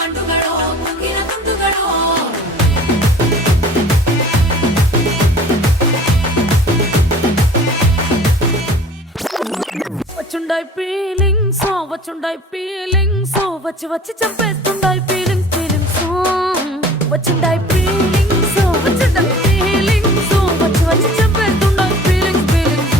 വണ്ടുകളോ മുങ്ങിന കുണ്ടുകളോ వచ్చుండాయి ఫీలింగ్స్ వచ్చి వచ్చి చంపేస్తుండాయి ఫీలింగ్స్ వచ్చుండాయి ఫీలింగ్స్ వచ్చి వచ్చి చంపేస్తుండాయి ఫీలింగ్స్